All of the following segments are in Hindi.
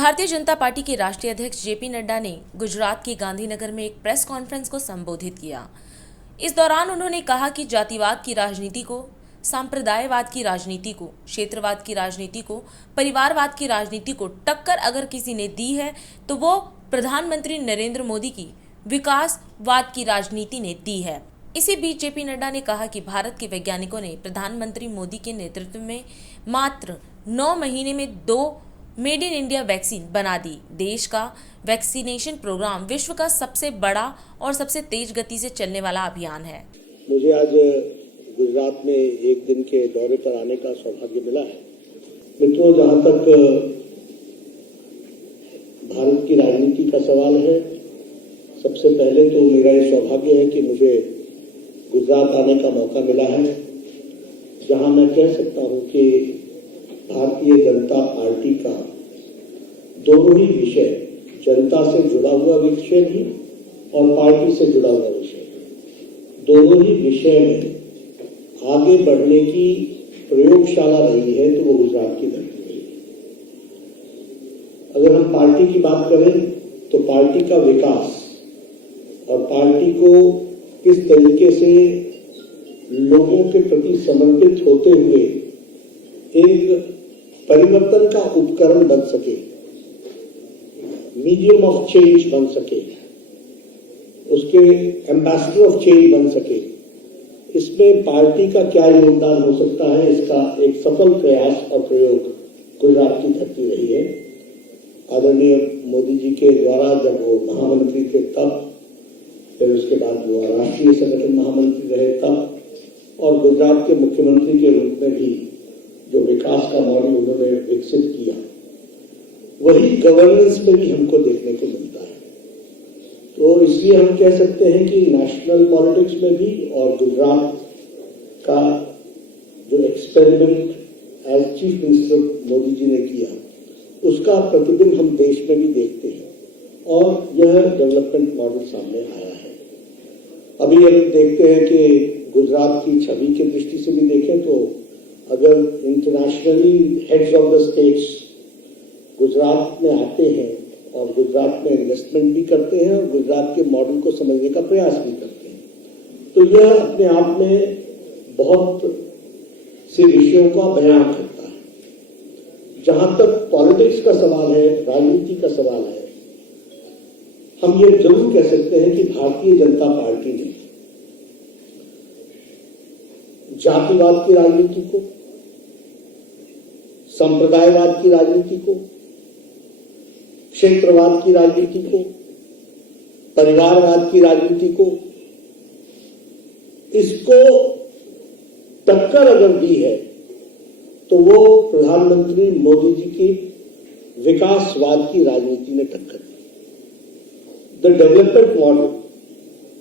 भारतीय जनता पार्टी के राष्ट्रीय अध्यक्ष जेपी नड्डा ने गुजरात के गांधीनगर में एक प्रेस कॉन्फ्रेंस को संबोधित किया। इस दौरान उन्होंने कहा कि जातिवाद की राजनीति को, सांप्रदायवाद की राजनीति को, क्षेत्रवाद की राजनीति को, परिवारवाद की राजनीति को टक्कर अगर किसी ने दी है तो वो प्रधानमंत्री नरेंद्र मोदी की विकासवाद की राजनीति ने दी है। इसी बीच जेपी नड्डा ने कहा कि भारत के वैज्ञानिकों ने प्रधानमंत्री मोदी के नेतृत्व में मात्र 9 महीने में 2 मेड इन इंडिया वैक्सीन बना दी। देश का वैक्सीनेशन प्रोग्राम विश्व का सबसे बड़ा और सबसे तेज गति से चलने वाला अभियान है। मुझे आज गुजरात में एक दिन के दौरे पर आने का सौभाग्य मिला है। मित्रों, जहां तक भारत की राजनीति का सवाल है, सबसे पहले तो मेरा ये सौभाग्य है कि मुझे गुजरात आने का मौका मिला है, जहां मैं कह सकता हूं कि भारतीय जनता पार्टी का दोनों ही विषय, जनता से जुड़ा हुआ विषय भी और पार्टी से जुड़ा हुआ विषय, दोनों ही विषय में आगे बढ़ने की प्रयोगशाला रही है तो वो गुजरात की धरती रही है। अगर हम पार्टी की बात करें तो पार्टी का विकास और पार्टी को किस तरीके से लोगों के प्रति समर्पित होते हुए एक परिवर्तन का उपकरण बन सके, मीडियम ऑफ चेंज बन सके, उसके एम्बेसडर ऑफ चेंज बन सके, इसमें पार्टी का क्या योगदान हो सकता है, इसका एक सफल प्रयास और प्रयोग गुजरात की धरती रही है। आदरणीय मोदी जी के द्वारा जब वो महामंत्री थे तब, फिर उसके बाद वो राष्ट्रीय संगठन महामंत्री रहे तब, और गुजरात के मुख्यमंत्री के रूप में भी जो विकास का मॉडल उन्होंने विकसित किया, वही गवर्नेंस में भी हमको देखने को मिलता है। तो इसलिए हम कह सकते हैं कि नेशनल पॉलिटिक्स में भी और गुजरात का जो experiment as chief minister Modi ji ने किया, उसका प्रतिबिंब हम देश में भी देखते हैं और यह डेवलपमेंट मॉडल सामने आया है। अभी हम देखते हैं कि गुजरात की छवि की दृष्टि से भी देखें तो अगर internationally heads of the states Gujarat में आते हैं और गुजरात में इन्वेस्टमेंट भी करते हैं और गुजरात के मॉडल को समझने का प्रयास भी करते हैं, तो यह अपने आप में बहुत से विषयों का बयान करता है। जहां तक पॉलिटिक्स का सवाल है, राजनीति का सवाल है, हम ये जरूर कह सकते हैं कि भारतीय जनता पार्टी ने जातिवाद की राजनीति को, संप्रदायवाद की राजनीति को, क्षेत्रवाद की राजनीति को, परिवारवाद की राजनीति को, इसको टक्कर अगर दी है तो वो प्रधानमंत्री मोदी जी की विकासवाद की राजनीति ने टक्कर दी। द डेवलपमेंट मॉडल,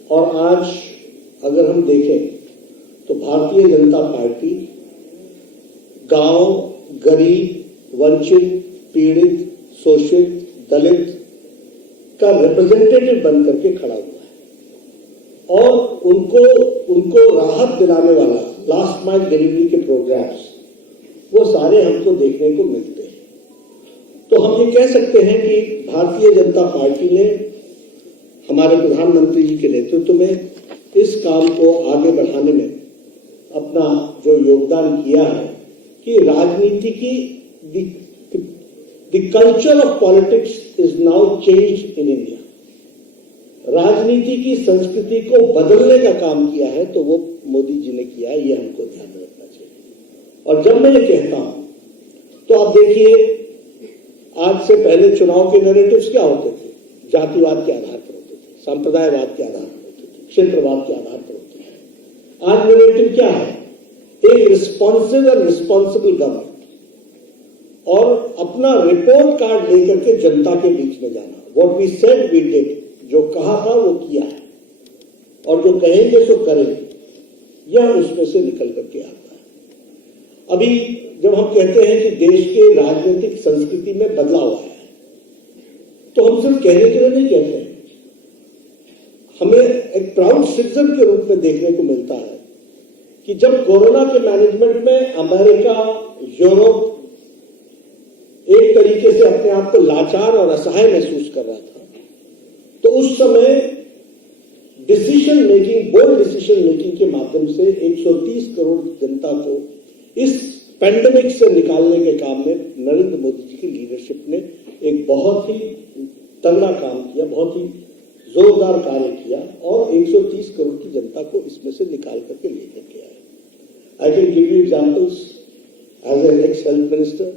और आज अगर हम देखें तो भारतीय जनता पार्टी गांव, गरीब, वंचित, पीड़ित, शोषित, दलित का रिप्रेजेंटेटिव बन करके खड़ा हुआ है और उनको राहत दिलाने वाला लास्ट माइल डिलीवरी के प्रोग्राम्स, वो सारे हमको देखने को मिलते हैं। तो हम ये कह सकते हैं कि भारतीय जनता पार्टी ने हमारे प्रधानमंत्री जी के नेतृत्व में इस काम को आगे बढ़ाने में अपना जो योगदान किया है कि राजनीति की the culture of politics is now changed in India. राजनीति की संस्कृति को बदलने का काम किया है तो वो मोदी जी ने किया है, ये हमको ध्यान में रखना चाहिए। और जब मैं ये कहता हूं तो आप देखिए, आज से पहले चुनाव के नैरेटिव्स क्या होते थे? जातिवाद के आधार पर होते थे, सांप्रदायवाद के आधार पर होते थे, क्षेत्रवाद के आधार पर होते थे। आज नैरेटिव क्या है? एक रिस्पॉन्सिव और रिस्पॉन्सिबल गवर्नमेंट, और अपना रिपोर्ट कार्ड लेकर के जनता के बीच में जाना। What we said we did, जो कहा था वो किया है और जो कहेंगे सो करेंगे, यह उसमें से निकल करके आता है। अभी जब हम कहते हैं कि देश के राजनीतिक संस्कृति में बदलाव आया है, तो हम सिर्फ कहने के लिए नहीं कहते हैं, हमें एक प्राउड सिटीजन के रूप में देखने को मिलता है कि जब कोरोना के मैनेजमेंट में अमेरिका, यूरोप, एक तरीके से अपने आप को लाचार और असहाय महसूस कर रहा था, तो उस समय decision making, bold decision making के माध्यम से 130 करोड़ जनता को इस पैंडेमिक से निकालने के काम में नरेंद्र मोदी जी की लीडरशिप ने एक बहुत ही तगड़ा काम किया, बहुत ही जोरदार कार्य किया और 130 करोड़ की जनता को इसमें से निकाल करके लेकर के आए। I can give you examples as an ex health minister.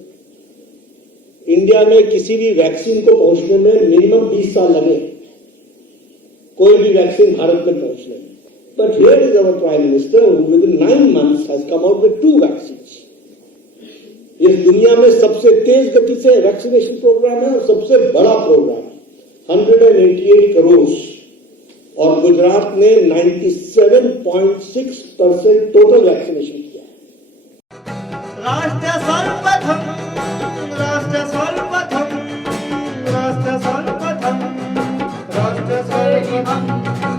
India में किसी भी वैक्सीन को पहुंचने में मिनिमम 20 साल लगे, कोई भी वैक्सीन भारत में पहुंचने में। But here is our prime minister who with in 9 months has come out with 2 vaccines. ये दुनिया में सबसे तेज गति से वैक्सीनेशन प्रोग्राम है और सबसे बड़ा प्रोग्राम है, 188 करोड़, और गुजरात ने 97.6% टोटल वैक्सीनेशन किया है। राष्ट्र सर्वप्रथम, राष्ट्र सर्वप्रथम, राष्ट्र सर्वप्रथम, राष्ट्र सर्वप्रथम।